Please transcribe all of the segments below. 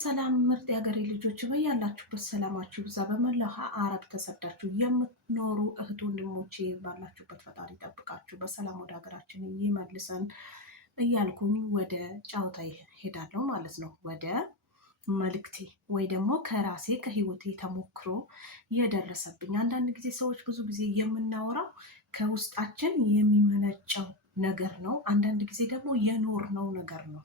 ሰላም ምርጥ የሀገሬ ልጆች በያላችሁበት ሰላማችሁ ብዛ። በመላው አረብ ተሰዳችሁ የምትኖሩ እህት ወንድሞቼ ባላችሁበት ፈጣሪ ጠብቃችሁ በሰላም ወደ ሀገራችን ይመልሰን እያልኩኝ ወደ ጨዋታ ሄዳለሁ ማለት ነው። ወደ መልእክቴ ወይ ደግሞ ከራሴ ከህይወቴ ተሞክሮ የደረሰብኝ። አንዳንድ ጊዜ ሰዎች ብዙ ጊዜ የምናወራው ከውስጣችን የሚመነጨው ነገር ነው። አንዳንድ ጊዜ ደግሞ የኖርነው ነገር ነው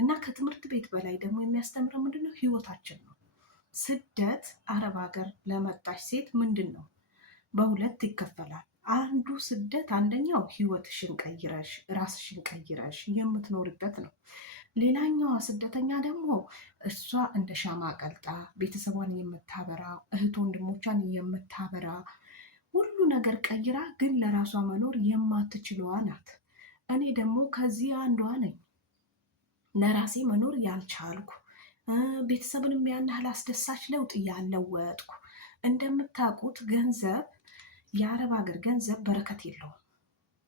እና ከትምህርት ቤት በላይ ደግሞ የሚያስተምረው ምንድነው? ህይወታችን ነው። ስደት አረብ ሀገር ለመጣች ሴት ምንድን ነው? በሁለት ይከፈላል። አንዱ ስደት አንደኛው ህይወትሽን ቀይረሽ ራስሽን ቀይረሽ የምትኖርበት ነው። ሌላኛዋ ስደተኛ ደግሞ እሷ እንደ ሻማ ቀልጣ ቤተሰቧን የምታበራ እህት ወንድሞቿን የምታበራ ሁሉ ነገር ቀይራ ግን ለራሷ መኖር የማትችለዋ ናት። እኔ ደግሞ ከዚህ አንዷ ነኝ። ለራሴ መኖር ያልቻልኩ ቤተሰብንም ያን ያህል አስደሳች ለውጥ ያለወጥኩ። እንደምታውቁት ገንዘብ የአረብ ሀገር ገንዘብ በረከት የለውም።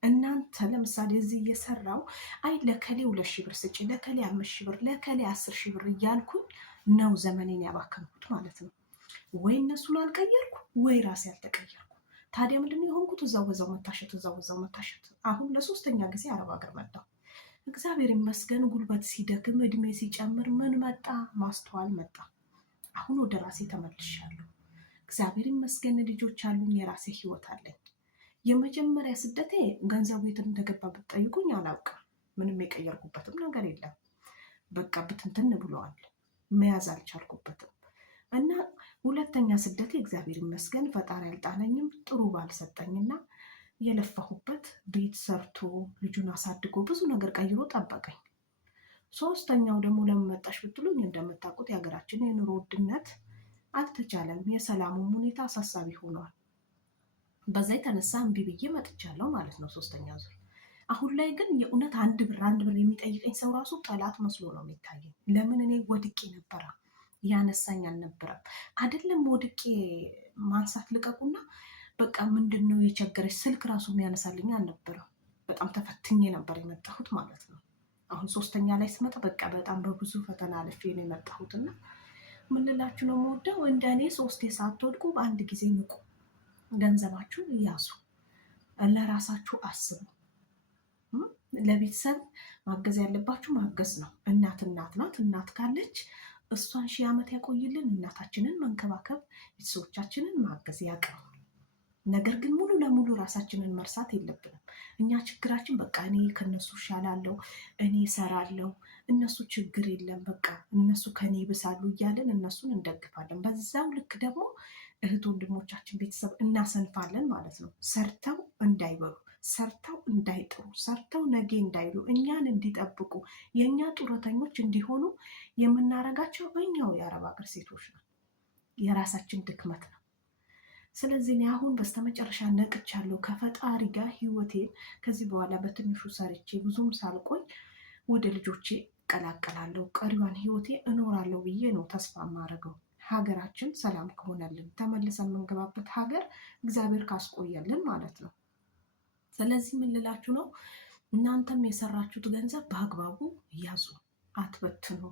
እናንተ ለምሳሌ እዚህ እየሰራው አይ ለከሌ 2,000 ብር ስጪ፣ ለከሌ 5,000 ብር፣ ለከሌ 10,000 ብር እያልኩኝ ነው ዘመኔን ያባከንኩት ማለት ነው። ወይ እነሱን አልቀየርኩ ወይ ራሴ አልተቀየርኩ። ታዲያ ምንድን የሆንኩት? እዛው በዛው መታሸት፣ እዛው በዛው መታሸት። አሁን ለሶስተኛ ጊዜ አረብ ሀገር መጣሁ። እግዚአብሔር ይመስገን ጉልበት ሲደክም እድሜ ሲጨምር ምን መጣ? ማስተዋል መጣ። አሁን ወደ ራሴ ተመልሻለሁ። እግዚአብሔር ይመስገን ልጆች አሉኝ፣ የራሴ ህይወት አለኝ። የመጀመሪያ ስደቴ ገንዘቡ የት እንደገባ ብትጠይቁኝ አላውቅም። ምንም የቀየርኩበትም ነገር የለም። በቃ ብትንትን ብለዋል፣ መያዝ አልቻልኩበትም። እና ሁለተኛ ስደቴ እግዚአብሔር ይመስገን ፈጣሪ አልጣለኝም፣ ጥሩ ባልሰጠኝና የለፋሁበት ቤት ሰርቶ ልጁን አሳድጎ ብዙ ነገር ቀይሮ ጠበቀኝ። ሶስተኛው ደግሞ ለምን መጣሽ ብትሉኝ እንደምታውቁት የሀገራችን የኑሮ ውድነት አልተቻለም። የሰላሙም ሁኔታ አሳሳቢ ሆኗል። በዛ የተነሳ እምቢ ብዬ መጥቻለሁ ማለት ነው። ሶስተኛ ዙር። አሁን ላይ ግን የእውነት አንድ ብር የሚጠይቀኝ ሰው ራሱ ጠላት መስሎ ነው የሚታየኝ። ለምን? እኔ ወድቄ ነበረ፣ ያነሳኝ አልነበረም። አይደለም ወድቄ ማንሳት ልቀቁና በቃ ምንድን ነው የቸገረች ስልክ ራሱ የሚያነሳልኝ አልነበረም። በጣም ተፈትኜ ነበር የመጣሁት ማለት ነው። አሁን ሶስተኛ ላይ ስመጣ በቃ በጣም በብዙ ፈተና አልፌ ነው የመጣሁትና ምንላችሁ ነው የምወደው፣ እንደ እኔ 3 ሳትወድቁ በአንድ ጊዜ ንቁ። ገንዘባችሁን እያሱ፣ ለራሳችሁ አስቡ። ለቤተሰብ ማገዝ ያለባችሁ ማገዝ ነው። እናት ናት። እናት ካለች እሷን 1000 ዓመት ያቆይልን። እናታችንን መንከባከብ፣ ቤተሰቦቻችንን ማገዝ ያቅም። ነገር ግን ሙሉ ለሙሉ ራሳችንን መርሳት የለብንም። እኛ ችግራችን በቃ እኔ ከነሱ እሻላለሁ፣ እኔ እሰራለሁ፣ እነሱ ችግር የለም በቃ እነሱ ከኔ ይብሳሉ እያለን እነሱን እንደግፋለን። በዛው ልክ ደግሞ እህት ወንድሞቻችን ቤተሰብ እናሰንፋለን ማለት ነው። ሰርተው እንዳይበሉ፣ ሰርተው እንዳይጥሩ፣ ሰርተው ነገ እንዳይሉ፣ እኛን እንዲጠብቁ፣ የእኛ ጡረተኞች እንዲሆኑ የምናረጋቸው እኛው የአረብ ሀገር ሴቶች ነው። የራሳችን ድክመት ነው። ስለዚህ እኔ አሁን በስተመጨረሻ ነቅቻለሁ ከፈጣሪ ጋር። ህይወቴን ከዚህ በኋላ በትንሹ ሰርቼ ብዙም ሳልቆይ ወደ ልጆቼ እቀላቀላለሁ። ቀሪዋን ህይወቴ እኖራለሁ ብዬ ነው ተስፋ የማደርገው። ሀገራችን ሰላም ከሆነልን ተመልሰን የምንገባበት ሀገር እግዚአብሔር ካስቆየልን ማለት ነው። ስለዚህ ምን ልላችሁ ነው? እናንተም የሰራችሁት ገንዘብ በአግባቡ ያዙ፣ አትበትኑ።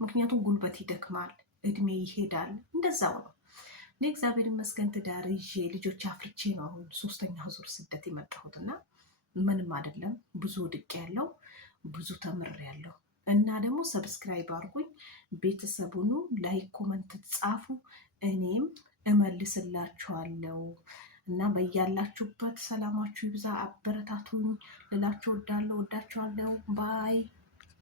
ምክንያቱም ጉልበት ይደክማል፣ እድሜ ይሄዳል። እንደዛው ነው። እኔ እግዚአብሔር ይመስገን ትዳር ይዤ ልጆች አፍርቼ ነው አሁን 3ኛ ዙር ስደት የመጣሁት እና ምንም አይደለም። ብዙ ወድቄ ያለው ብዙ ተምር ያለው እና ደግሞ ሰብስክራይብ አድርጉኝ፣ ቤተሰቡኑ ላይክ ኮመንት ጻፉ፣ እኔም እመልስላችኋለሁ። እና በያላችሁበት ሰላማችሁ ይብዛ፣ አበረታቱኝ ልላችሁ ወዳችኋለሁ። ባይ